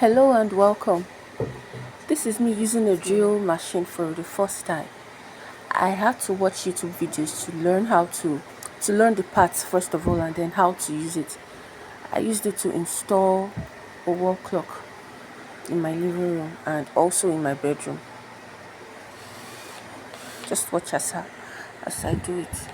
Hello and welcome. This is me using a drill machine for the first time. I had to watch YouTube videos to learn to learn the parts first of all and then how to use it. I used it to install a wall clock in my living room and also in my bedroom. Just watch as I do it.